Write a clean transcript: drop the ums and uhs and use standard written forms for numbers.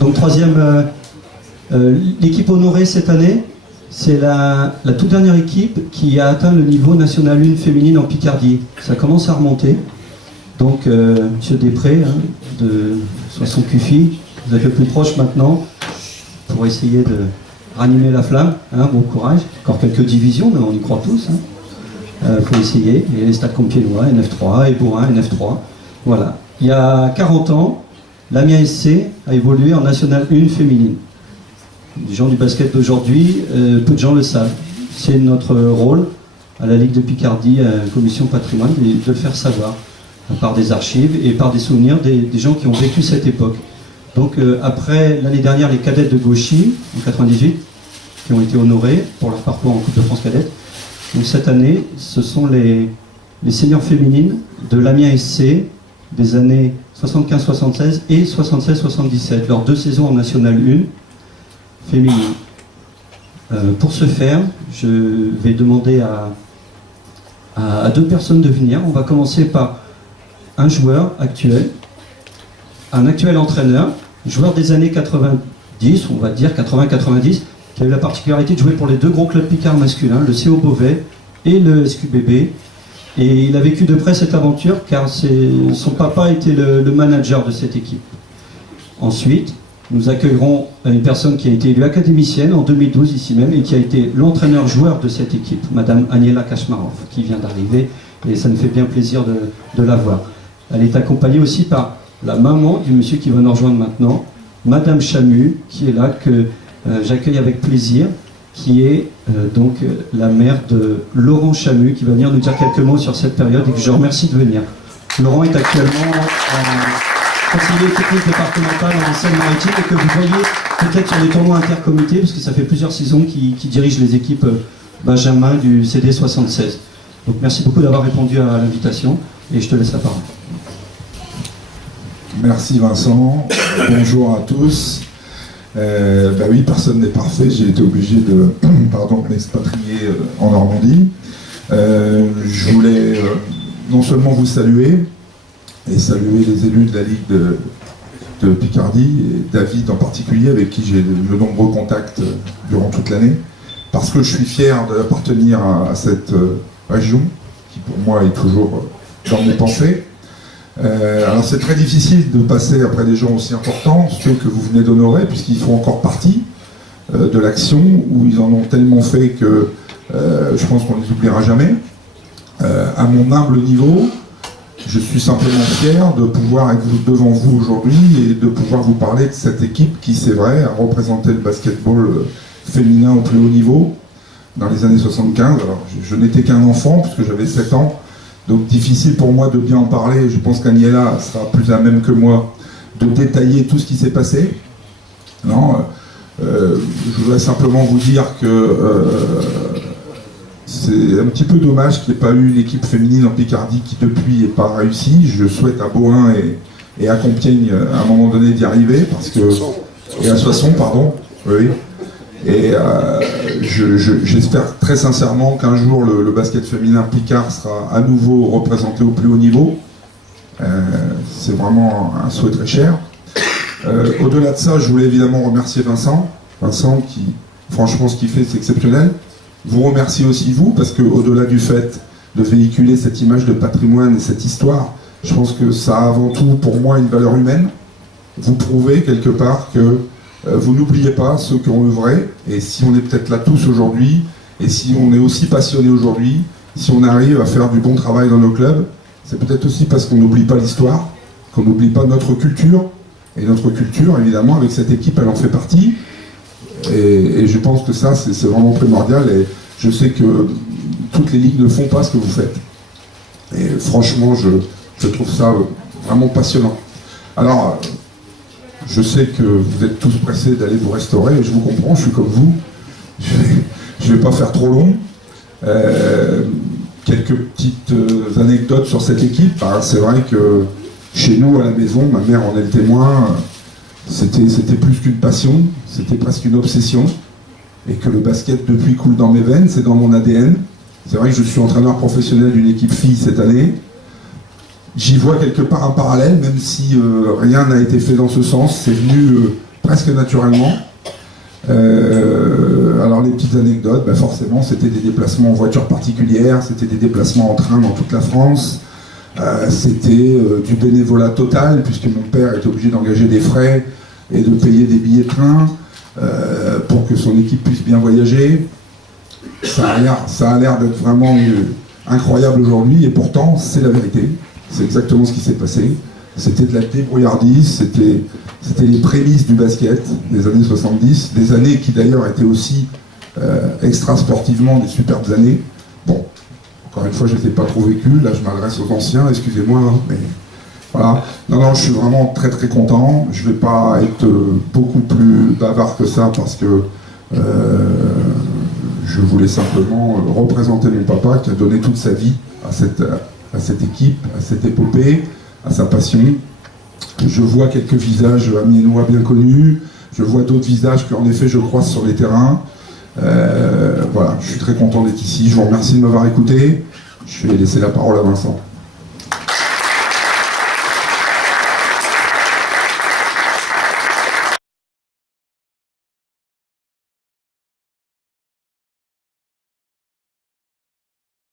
Donc troisième, l'équipe honorée cette année, c'est la toute dernière équipe qui a atteint le niveau national 1 féminine en Picardie. Ça commence à remonter. Donc Monsieur Després, de Soissons Cuffy, vous êtes le plus proche maintenant pour essayer de ranimer la flamme. Bon courage. Encore quelques divisions, mais on y croit tous. Faut essayer. Et les stades compiègnois, NF3, et Bourrin, NF3. Voilà. Il y a 40 ans, l'Amiens SC a évolué en National 1 féminine. Les gens du basket d'aujourd'hui, peu de gens le savent. C'est notre rôle à la Ligue de Picardie, à la Commission Patrimoine, de le faire savoir, par des archives et par des souvenirs des gens qui ont vécu cette époque. Donc après, l'année dernière, les cadettes de Gauchy, en 98, qui ont été honorés pour leur parcours en Coupe de France cadette. Donc cette année, ce sont les seniors féminines de l'Amiens SC des années 75-76 et 76-77, leurs 2 saisons en National 1 féminine. Pour ce faire, je vais demander à 2 personnes de venir. On va commencer par un joueur actuel, un actuel entraîneur, joueur des années 90, on va dire 80-90, qui a eu la particularité de jouer pour les 2 gros clubs picards masculins, le CO Beauvais et le SQBB. Et il a vécu de près cette aventure car son papa était le manager de cette équipe. Ensuite, nous accueillerons une personne qui a été élue académicienne en 2012 ici même et qui a été l'entraîneur-joueur de cette équipe, Madame Aniela Kachmarov, qui vient d'arriver et ça nous fait bien plaisir de la voir. Elle est accompagnée aussi par la maman du monsieur qui va nous rejoindre maintenant, Madame Chamu, qui est là, que j'accueille avec plaisir, qui est donc la mère de Laurent Chamu, qui va venir nous dire quelques mots sur cette période et que je remercie de venir. Laurent est actuellement conseiller technique départemental en Seine-Maritime et que vous voyez peut-être sur les tournois intercomités, parce que ça fait plusieurs saisons qu'il dirige les équipes Benjamin du CD 76. Donc merci beaucoup d'avoir répondu à l'invitation et je te laisse la parole. Merci Vincent, bonjour à tous. Oui, personne n'est parfait, j'ai été obligé de m'expatrier en Normandie. Je voulais non seulement vous saluer, et saluer les élus de la Ligue de Picardie, et David en particulier, avec qui j'ai de nombreux contacts durant toute l'année, parce que je suis fier d'appartenir à cette région, qui pour moi est toujours dans mes pensées. Alors c'est très difficile de passer après des gens aussi importants, ceux que vous venez d'honorer, puisqu'ils font encore partie de l'action, où ils en ont tellement fait que je pense qu'on ne les oubliera jamais. À mon humble niveau, je suis simplement fier de pouvoir être devant vous aujourd'hui et de pouvoir vous parler de cette équipe qui, c'est vrai, a représenté le basketball féminin au plus haut niveau dans les années 75. Alors, je n'étais qu'un enfant, puisque j'avais 7 ans, donc difficile pour moi de bien en parler. Je pense qu'Aniela sera plus à même que moi de détailler tout ce qui s'est passé. Non, je voudrais simplement vous dire que c'est un petit peu dommage qu'il n'y ait pas eu une équipe féminine en Picardie qui depuis n'est pas réussi. Je souhaite à Bohain et à Compiègne à un moment donné d'y arriver, parce que... Et à Soissons, pardon. Oui. Et j'espère très sincèrement qu'un jour le basket féminin Picard sera à nouveau représenté au plus haut niveau. C'est vraiment un souhait très cher. Au-delà de ça, je voulais évidemment remercier Vincent. Vincent qui, franchement, ce qu'il fait, c'est exceptionnel. Vous remercier aussi vous, parce qu'au-delà du fait de véhiculer cette image de patrimoine et cette histoire, je pense que ça a avant tout pour moi une valeur humaine. Vous prouvez quelque part que vous n'oubliez pas ceux qui ont œuvré, et si on est peut-être là tous aujourd'hui, et si on est aussi passionné aujourd'hui, si on arrive à faire du bon travail dans nos clubs, c'est peut-être aussi parce qu'on n'oublie pas l'histoire, qu'on n'oublie pas notre culture, et notre culture, évidemment, avec cette équipe, elle en fait partie. Et je pense que ça, c'est vraiment primordial, et je sais que toutes les ligues ne font pas ce que vous faites. Et franchement, je trouve ça vraiment passionnant. Alors, je sais que vous êtes tous pressés d'aller vous restaurer, et je vous comprends, je suis comme vous. Je ne vais pas faire trop long. Quelques petites anecdotes sur cette équipe. C'est vrai que chez nous, à la maison, ma mère en est le témoin, c'était plus qu'une passion, c'était presque une obsession, et que le basket depuis coule dans mes veines, c'est dans mon ADN. C'est vrai que je suis entraîneur professionnel d'une équipe fille cette année. J'y vois quelque part un parallèle, même si rien n'a été fait dans ce sens. C'est venu presque naturellement. Alors les petites anecdotes, ben forcément c'était des déplacements en voiture particulière, c'était des déplacements en train dans toute la France, c'était du bénévolat total puisque mon père était obligé d'engager des frais et de payer des billets de train pour que son équipe puisse bien voyager. Ça a l'air d'être vraiment incroyable aujourd'hui et pourtant c'est la vérité, c'est exactement ce qui s'est passé. C'était de la débrouillardise, c'était les prémices du basket des années 70, des années qui d'ailleurs étaient aussi extra-sportivement des superbes années. Bon, encore une fois, je ne les ai pas trop vécues, là je m'adresse aux anciens, excusez-moi, hein, mais voilà. Non, je suis vraiment très très content, je ne vais pas être beaucoup plus bavard que ça parce que je voulais simplement représenter mon papa qui a donné toute sa vie à cette équipe, à cette épopée, à sa passion. Je vois quelques visages amiénois bien connus, je vois d'autres visages qu'en effet je croise sur les terrains. Voilà, je suis très content d'être ici, je vous remercie de m'avoir écouté. Je vais laisser la parole à Vincent.